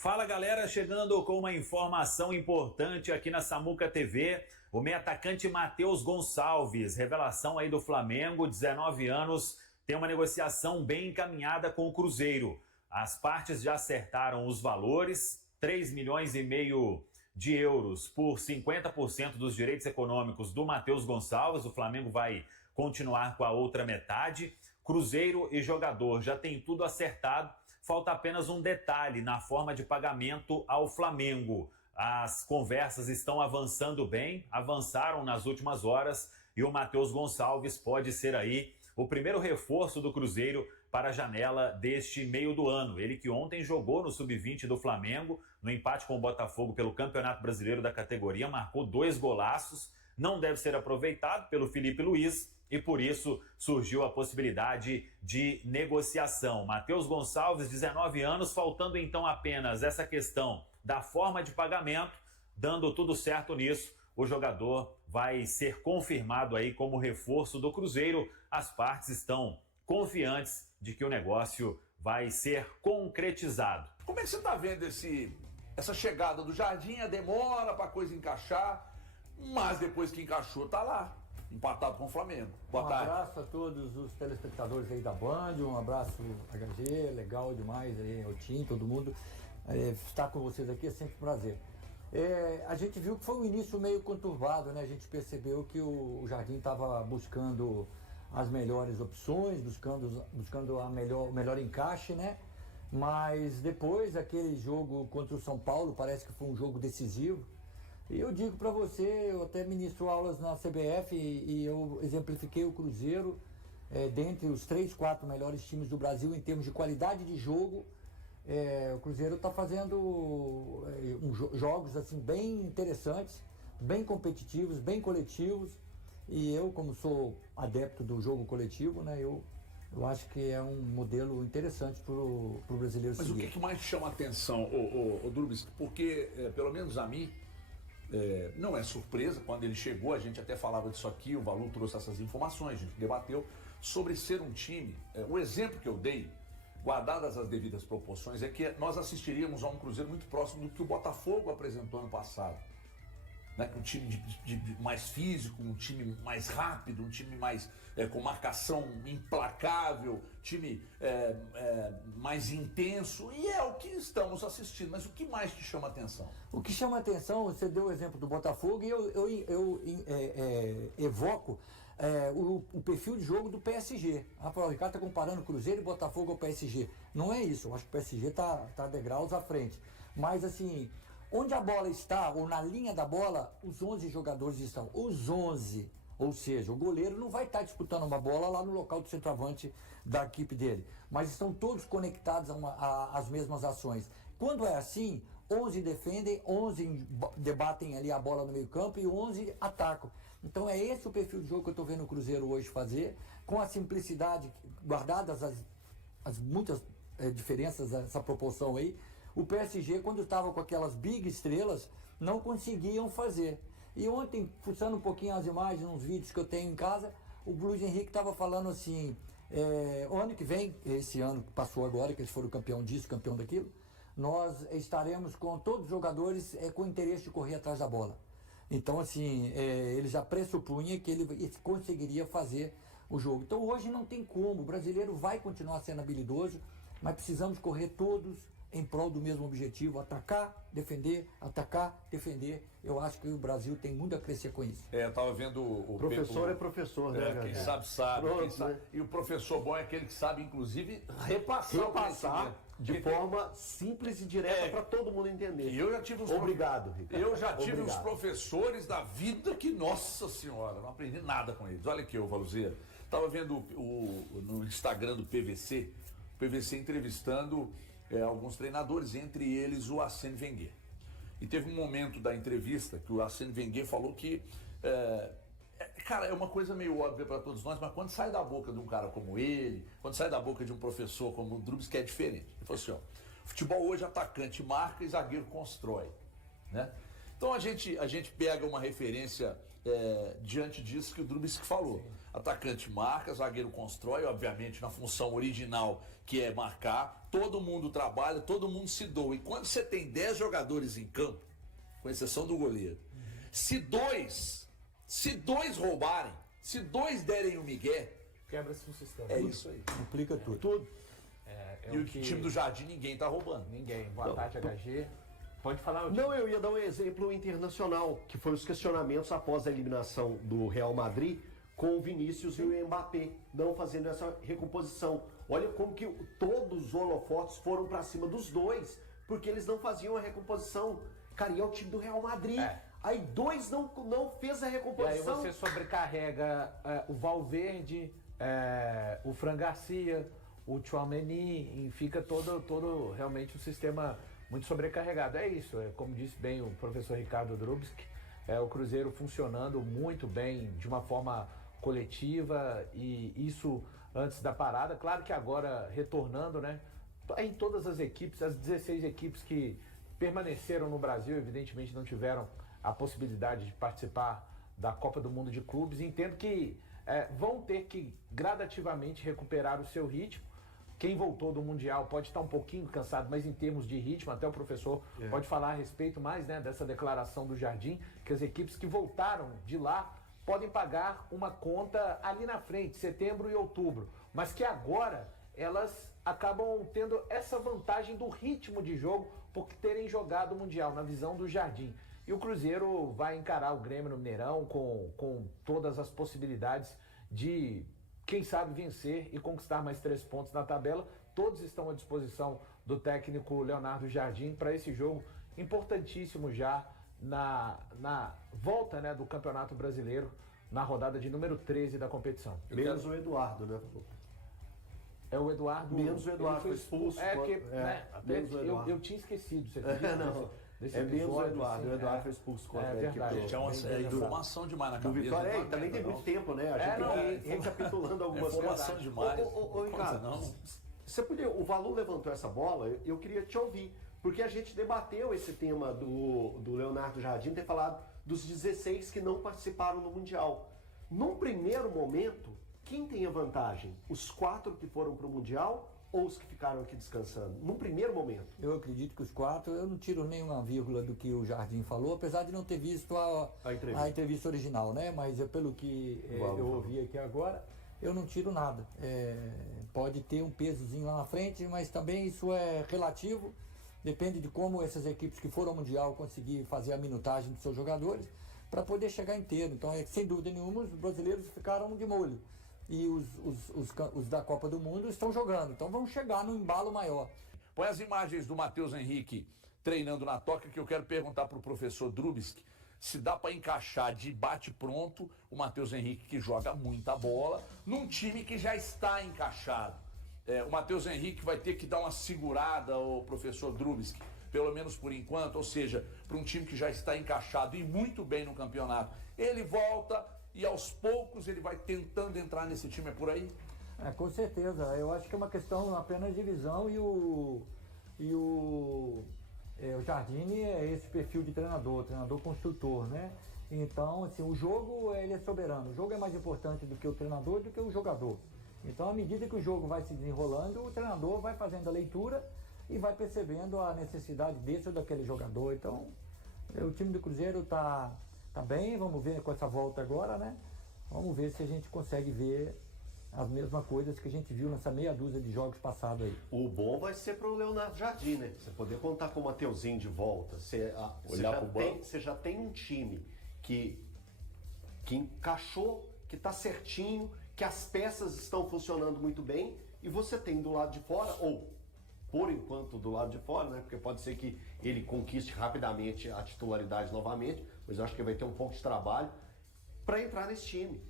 Fala galera, chegando com uma informação importante aqui na Samuca TV. O meio-atacante Matheus Gonçalves, revelação aí do Flamengo, 19 anos, tem uma negociação bem encaminhada com o Cruzeiro. As partes já acertaram os valores, 3,5 milhões de euros por 50% dos direitos econômicos do Matheus Gonçalves. O Flamengo vai continuar com a outra metade. Cruzeiro e jogador já tem tudo acertado. Falta apenas um detalhe na forma de pagamento ao Flamengo. As conversas estão avançando bem, avançaram nas últimas horas e o Matheus Gonçalves pode ser aí o primeiro reforço do Cruzeiro para a janela deste meio do ano. Ele que ontem jogou no Sub-20 do Flamengo, no empate com o Botafogo pelo Campeonato Brasileiro da categoria, marcou 2 golaços, não deve ser aproveitado pelo Felipe Luiz e por isso surgiu a possibilidade de negociação. Matheus Gonçalves, 19 anos, faltando então apenas essa questão da forma de pagamento, dando tudo certo nisso, o jogador vai ser confirmado aí como reforço do Cruzeiro. As partes estão confiantes de que o negócio vai ser concretizado. Como é que você está vendo essa chegada do Jardim? A demora para a coisa encaixar, mas depois que encaixou, tá lá, empatado com o Flamengo. Boa tarde. Um abraço a todos os telespectadores aí da Band, um abraço HG, legal demais aí, o Tim, todo mundo. Estar com vocês aqui é sempre um prazer. A gente viu que foi um início meio conturbado, né? A gente percebeu que o Jardim estava buscando as melhores opções, buscando o melhor encaixe, né? Mas depois, aquele jogo contra o São Paulo, parece que foi um jogo decisivo. E eu digo para você, eu até ministro aulas na CBF e eu exemplifiquei o Cruzeiro dentre os 3, 4 melhores times do Brasil em termos de qualidade de jogo. O Cruzeiro está fazendo jogos assim, bem interessantes, bem competitivos, bem coletivos. E eu, como sou adepto do jogo coletivo, né, eu acho que é um modelo interessante para o brasileiro seguir. Mas o que mais te chama a atenção, Drubis? Porque, pelo menos a mim, não é surpresa, quando ele chegou, a gente até falava disso aqui, o Valu trouxe essas informações, a gente debateu sobre ser um time. O exemplo que eu dei, guardadas as devidas proporções, é que nós assistiríamos a um Cruzeiro muito próximo do que o Botafogo apresentou ano passado. Né? Um time mais físico, um time mais rápido, um time mais com marcação implacável, time mais intenso, e é o que estamos assistindo. Mas o que mais te chama a atenção? O que chama a atenção, você deu o exemplo do Botafogo, e eu evoco o perfil de jogo do PSG. O Ricardo está comparando Cruzeiro e Botafogo ao PSG. Não é isso, eu acho que o PSG está degraus à frente. Mas assim, onde a bola está, ou na linha da bola, os 11 jogadores estão. Os 11, ou seja, o goleiro não vai estar disputando uma bola lá no local do centroavante da equipe dele. Mas estão todos conectados às mesmas ações. Quando é assim, 11 defendem, 11 debatem ali a bola no meio campo e 11 atacam. Então é esse o perfil de jogo que eu estou vendo o Cruzeiro hoje fazer, com a simplicidade, guardadas as muitas diferenças, essa proporção aí. O PSG, quando estava com aquelas big estrelas, não conseguiam fazer. E ontem, fuçando um pouquinho as imagens, uns vídeos que eu tenho em casa, o Luiz Henrique estava falando assim, o ano que vem, esse ano que passou agora, que eles foram campeão disso, campeão daquilo, nós estaremos com todos os jogadores com interesse de correr atrás da bola. Então, assim, ele já pressupunha que ele conseguiria fazer o jogo. Então, hoje não tem como, o brasileiro vai continuar sendo habilidoso, mas precisamos correr todos em prol do mesmo objetivo, atacar, defender. Eu acho que o Brasil tem muito a crescer com isso. Eu estava vendo o professor é professor, né? Quem sabe. Pronto, quem sabe. Né? E o professor bom é aquele que sabe, inclusive, repassar de forma simples e direta para todo mundo entender. E eu já tive Obrigado, Ricardo. Eu já tive uns professores da vida que, nossa senhora, não aprendi nada com eles. Olha aqui, Valuzeira. Estava vendo no Instagram do PVC, o PVC entrevistando alguns treinadores, entre eles o Arsène Wenger. E teve um momento da entrevista que o Arsène Wenger falou que, cara, é uma coisa meio óbvia para todos nós, mas quando sai da boca de um cara como ele, quando sai da boca de um professor como o Drubis, que é diferente. Ele falou assim, futebol hoje atacante marca e zagueiro constrói, né? Então a gente pega uma referência diante disso que o Drubsky falou. Sim. Atacante marca, zagueiro constrói, obviamente na função original, que é marcar, todo mundo trabalha, todo mundo se doa. E quando você tem 10 jogadores em campo, com exceção do goleiro, se dois roubarem, se dois derem o migué, quebra-se um sistema. É isso aí. Complica tudo. E o time do Jardim ninguém tá roubando. Ninguém. Boa tarde, HG. Pode falar. Não, eu ia dar um exemplo internacional, que foi os questionamentos após a eliminação do Real Madrid com o Vinícius e o Mbappé, não fazendo essa recomposição. Olha como que todos os holofotes foram para cima dos dois, porque eles não faziam a recomposição. Cara, e é o time do Real Madrid. Aí dois não fez a recomposição. E aí você sobrecarrega o Valverde, o Fran Garcia, o Tchouaméni, e fica todo realmente o sistema muito sobrecarregado. É isso, como disse bem o professor Ricardo Drubsky, o Cruzeiro funcionando muito bem de uma forma coletiva, e isso antes da parada. Claro que agora retornando, né, em todas as equipes, as 16 equipes que permaneceram no Brasil, evidentemente não tiveram a possibilidade de participar da Copa do Mundo de Clubes. Entendo que vão ter que gradativamente recuperar o seu ritmo. Quem voltou do Mundial pode estar um pouquinho cansado, mas em termos de ritmo, até o professor pode falar a respeito mais, né, dessa declaração do Jardim, que as equipes que voltaram de lá podem pagar uma conta ali na frente, setembro e outubro, mas que agora elas acabam tendo essa vantagem do ritmo de jogo por terem jogado o Mundial, na visão do Jardim. E o Cruzeiro vai encarar o Grêmio no Mineirão com todas as possibilidades de, quem sabe, vencer e conquistar mais 3 pontos na tabela. Todos estão à disposição do técnico Leonardo Jardim para esse jogo importantíssimo já na volta, né, do Campeonato Brasileiro, na rodada de número 13 da competição. Menos o Eduardo, né? O Eduardo... Menos o Eduardo foi expulso. Eu tinha esquecido. Você menos o Eduardo. O Eduardo foi expulso contra a equipe. Gente, é uma informação demais na cabeça. Vitória, também tem muito tempo, né? A gente tem recapitulando algumas coisas. Informação demais. Ô, Ricardo, você podia... O Valu levantou essa bola, eu queria te ouvir. Porque a gente debateu esse tema do Leonardo Jardim, ter falado dos 16 que não participaram do Mundial. Num primeiro momento, quem tem a vantagem? Os 4 que foram para o Mundial ou os que ficaram aqui descansando? Num primeiro momento. Eu acredito que os 4, eu não tiro nenhuma vírgula do que o Jardim falou, apesar de não ter visto a entrevista original, né? Mas pelo que eu ouvi aqui agora, eu não tiro nada. Pode ter um pesozinho lá na frente, mas também isso é relativo. Depende de como essas equipes que foram ao Mundial conseguir fazer a minutagem dos seus jogadores para poder chegar inteiro. Então, sem dúvida nenhuma, os brasileiros ficaram de molho. E os da Copa do Mundo estão jogando. Então, vão chegar no embalo maior. Põe as imagens do Matheus Henrique treinando na toca, que eu quero perguntar para o professor Drubsky se dá para encaixar de bate-pronto o Matheus Henrique, que joga muita bola, num time que já está encaixado. O Matheus Henrique vai ter que dar uma segurada ao professor Drubsky, pelo menos por enquanto, ou seja, para um time que já está encaixado e muito bem no campeonato. Ele volta e aos poucos ele vai tentando entrar nesse time, é por aí? Com certeza. Eu acho que é uma questão apenas de visão, e o Jardine é esse perfil de treinador construtor, né? Então, assim, o jogo ele é soberano. O jogo é mais importante do que o treinador, do que o jogador. Então, à medida que o jogo vai se desenrolando, o treinador vai fazendo a leitura e vai percebendo a necessidade desse ou daquele jogador. Então, o time do Cruzeiro tá bem, vamos ver com essa volta agora, né? Vamos ver se a gente consegue ver as mesmas coisas que a gente viu nessa meia dúzia de jogos passados aí. O bom vai ser para o Leonardo Jardim, né? Você poder contar com o Mateuzinho de volta. Você já tem um time que encaixou, que está certinho, que as peças estão funcionando muito bem, e você tem do lado de fora, ou por enquanto do lado de fora, né? Porque pode ser que ele conquiste rapidamente a titularidade novamente, mas eu acho que vai ter um pouco de trabalho para entrar nesse time.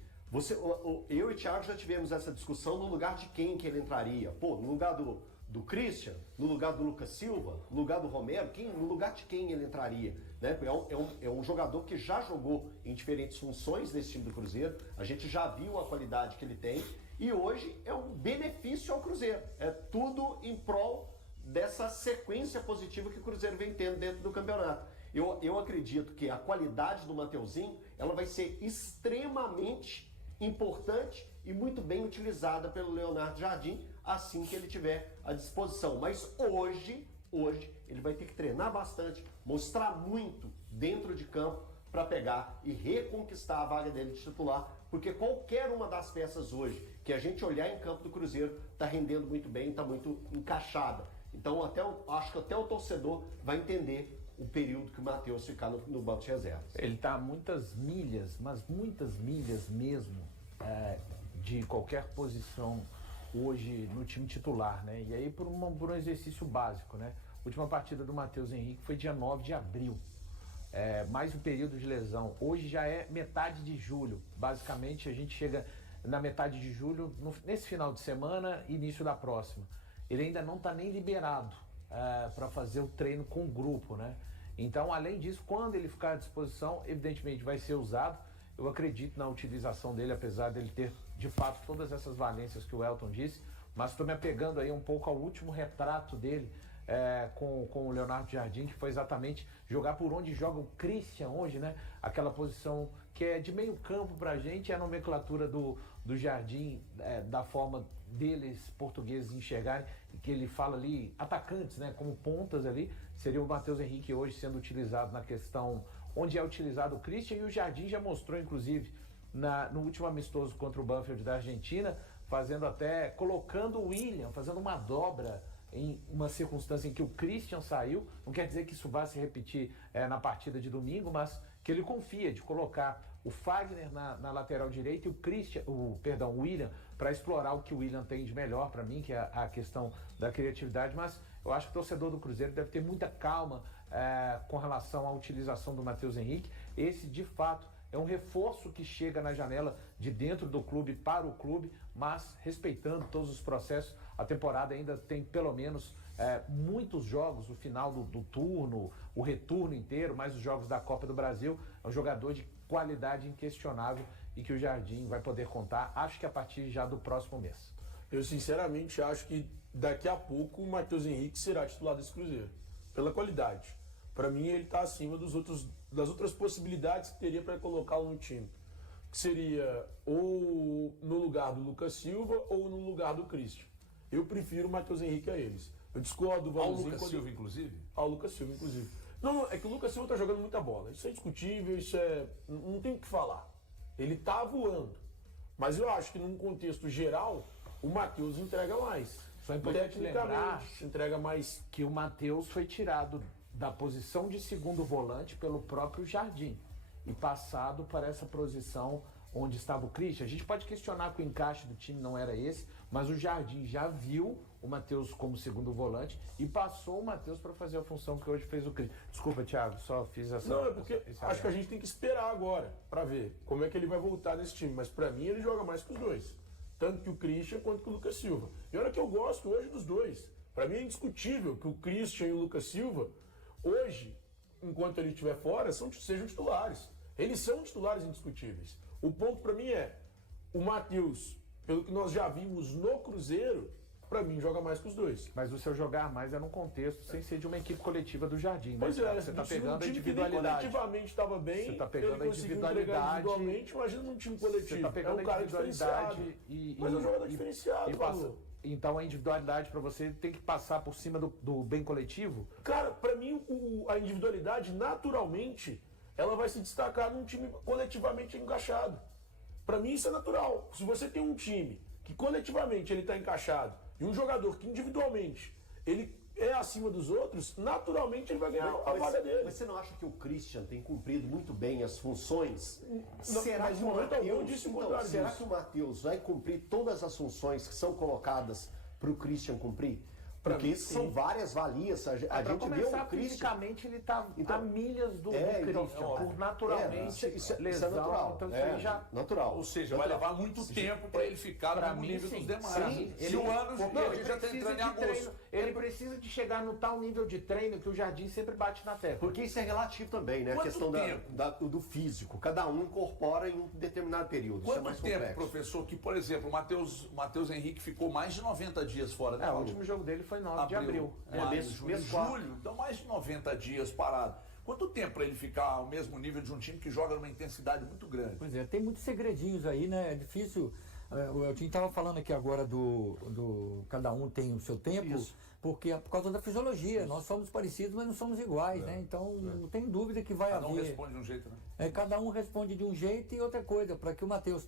Eu e o Thiago já tivemos essa discussão no lugar de quem que ele entraria. Pô, no lugar do Christian, no lugar do Lucas Silva, no lugar do Romero, no lugar de quem ele entraria? Né? É um jogador que já jogou em diferentes funções nesse time do Cruzeiro, a gente já viu a qualidade que ele tem, e hoje é um benefício ao Cruzeiro. É tudo em prol dessa sequência positiva que o Cruzeiro vem tendo dentro do campeonato. Eu acredito que a qualidade do Mateuzinho ela vai ser extremamente importante e muito bem utilizada pelo Leonardo Jardim assim que ele tiver à disposição. Mas hoje ele vai ter que treinar bastante, mostrar muito dentro de campo para pegar e reconquistar a vaga dele de titular, porque qualquer uma das peças hoje que a gente olhar em campo do Cruzeiro está rendendo muito bem, está muito encaixada. Então acho que até o torcedor vai entender o período que o Matheus ficar no banco de reservas. Ele está a muitas milhas, mas muitas milhas mesmo, de qualquer posição hoje no time titular, né? E aí por um exercício básico, né? A última partida do Matheus Henrique foi dia 9 de abril. Mais um período de lesão. Hoje já é metade de julho. Basicamente a gente chega na metade de julho, nesse final de semana, início da próxima. Ele ainda não está nem liberado para fazer o treino com o grupo, né? Então, além disso, quando ele ficar à disposição, evidentemente vai ser usado. Eu acredito na utilização dele, apesar dele ter, de fato, todas essas valências que o Elton disse, mas estou me apegando aí um pouco ao último retrato dele com o Leonardo Jardim, que foi exatamente jogar por onde joga o Christian hoje, né? Aquela posição que é de meio campo pra gente, é a nomenclatura do Jardim, da forma deles portugueses enxergarem, que ele fala ali, atacantes, né? Como pontas ali, seria o Matheus Henrique hoje sendo utilizado na questão onde é utilizado o Christian, e o Jardim já mostrou, inclusive, no último amistoso contra o Banfield da Argentina, colocando o William, fazendo uma dobra em uma circunstância em que o Christian saiu. Não quer dizer que isso vá se repetir na partida de domingo, mas que ele confia de colocar o Fagner na lateral direita e o William, para explorar o que o William tem de melhor para mim, que é a questão da criatividade. Mas eu acho que o torcedor do Cruzeiro deve ter muita calma com relação à utilização do Matheus Henrique. Esse, de fato, é um reforço que chega na janela de dentro do clube para o clube, mas respeitando todos os processos. A temporada ainda tem pelo menos muitos jogos, o final do turno, o retorno inteiro, mais os jogos da Copa do Brasil. É um jogador de qualidade inquestionável e que o Jardim vai poder contar, acho que a partir já do próximo mês. Eu sinceramente acho que daqui a pouco o Matheus Henrique será titular desse Cruzeiro, pela qualidade. Para mim ele está acima das outras possibilidades que teria para colocá-lo no time. Que seria ou no lugar do Lucas Silva ou no lugar do Christian. Eu prefiro o Matheus Henrique a eles. Eu discordo do Valzinho. Ao Lucas Silva, inclusive? Ao Lucas Silva, inclusive. Não, é que o Lucas Silva tá jogando muita bola. Isso é indiscutível, não tem o que falar. Ele tá voando. Mas eu acho que num contexto geral, o Matheus entrega mais. Só é importante lembrar entrega mais. Que o Matheus foi tirado da posição de segundo volante pelo próprio Jardim e passado para essa posição onde estava o Christian. A gente pode questionar que o encaixe do time não era esse, mas o Jardim já viu o Matheus como segundo volante e passou o Matheus para fazer a função que hoje fez o Christian. Desculpa, Thiago, só fiz essa... Não, é porque acho que a gente tem que esperar agora para ver como é que ele vai voltar nesse time, mas para mim ele joga mais que os dois, tanto que o Christian quanto que o Lucas Silva. E olha que eu gosto hoje dos dois. Para mim é indiscutível que o Christian e o Lucas Silva hoje, enquanto ele estiver fora, sejam titulares. Eles são titulares indiscutíveis. O ponto para mim é, o Matheus, pelo que nós já vimos no Cruzeiro, para mim joga mais que os dois. Mas o seu jogar mais é num contexto sem ser de uma equipe coletiva do Jardim, né? Pois é, você está pegando a individualidade. Coletivamente estava bem, você está pegando a individualidade. Individualmente, imagina num time coletivo. Você está pegando um cara a individualidade mas é um jogador diferenciado. Então a individualidade para você tem que passar por cima do bem coletivo? Cara, para mim a individualidade naturalmente ela vai se destacar num time coletivamente encaixado. Para mim isso é natural. Se você tem um time que coletivamente ele está encaixado e um jogador que individualmente ele é acima dos outros, naturalmente ele vai ganhar a vaga dele. Mas você não acha que o Christian tem cumprido muito bem as funções? Será que o Matheus vai cumprir todas as funções que são colocadas para o Christian cumprir? Porque são várias valias. A gente vê o Christian. Fisicamente ele está a milhas do Christian, por naturalmente isso é lesão, natural. Então isso aí já... natural. Ou seja, vai levar muito tempo para ele ficar no nível dos demais. Se o ano ele já está entrando em agosto. Ele precisa de chegar no tal nível de treino que o Jardim sempre bate na tecla. Porque isso é relativo também, né? A questão do físico. Cada um incorpora em um determinado período. Quanto isso é mais tempo, complexo. professor, que, por exemplo, o Matheus Henrique ficou mais de 90 dias fora da O último jogo dele foi 9 de abril. Maio, junho, julho, então mais de 90 dias parado. Quanto tempo para ele ficar ao mesmo nível de um time que joga numa intensidade muito grande? Pois é, tem muitos segredinhos aí, né? É difícil. O Eltinho estava falando aqui agora cada um tem o seu tempo, porque é por causa da fisiologia. Nós somos parecidos, mas não somos iguais, né? Então não tem dúvida que vai haver. Cada um responde de um jeito, né? Cada um responde de um jeito e outra coisa, para que o Matheus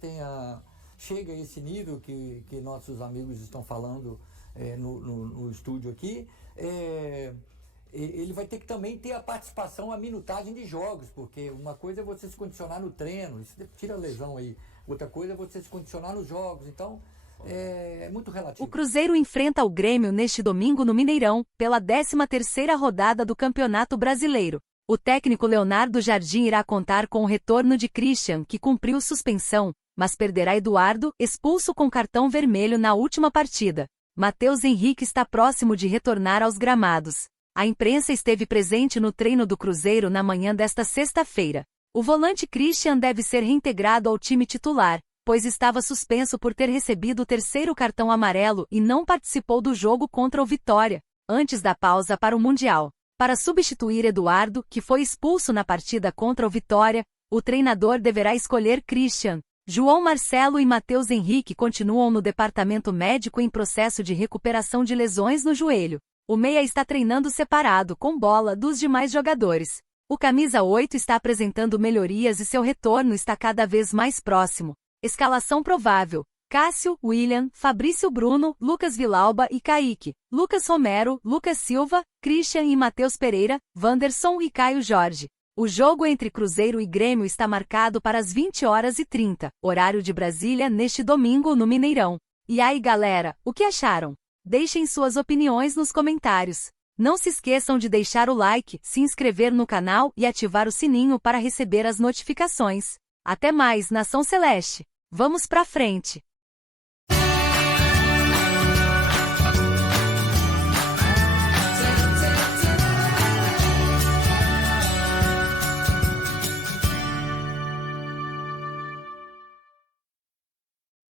chegue a esse nível que nossos amigos estão falando no estúdio aqui, ele vai ter que também ter a participação, a minutagem de jogos, porque uma coisa é você se condicionar no treino, isso tira a lesão aí. Outra coisa é você se condicionar nos jogos, então é muito relativo. O Cruzeiro enfrenta o Grêmio neste domingo no Mineirão, pela 13ª rodada do Campeonato Brasileiro. O técnico Leonardo Jardim irá contar com o retorno de Christian, que cumpriu suspensão, mas perderá Eduardo, expulso com cartão vermelho na última partida. Matheus Henrique está próximo de retornar aos gramados. A imprensa esteve presente no treino do Cruzeiro na manhã desta sexta-feira. O volante Christian deve ser reintegrado ao time titular, pois estava suspenso por ter recebido o 3º cartão amarelo e não participou do jogo contra o Vitória, antes da pausa para o Mundial. Para substituir Eduardo, que foi expulso na partida contra o Vitória, o treinador deverá escolher Christian. João Marcelo e Matheus Henrique continuam no departamento médico em processo de recuperação de lesões no joelho. O meia está treinando separado com bola dos demais jogadores. O camisa 8 está apresentando melhorias e seu retorno está cada vez mais próximo. Escalação provável: Cássio, William, Fabrício Bruno, Lucas Vilauba e Kaique, Lucas Romero, Lucas Silva, Christian e Matheus Pereira, Wanderson e Caio Jorge. O jogo entre Cruzeiro e Grêmio está marcado para as 20h30, horário de Brasília, neste domingo no Mineirão. E aí, galera, o que acharam? Deixem suas opiniões nos comentários. Não se esqueçam de deixar o like, se inscrever no canal e ativar o sininho para receber as notificações. Até mais, Nação Celeste! Vamos pra frente!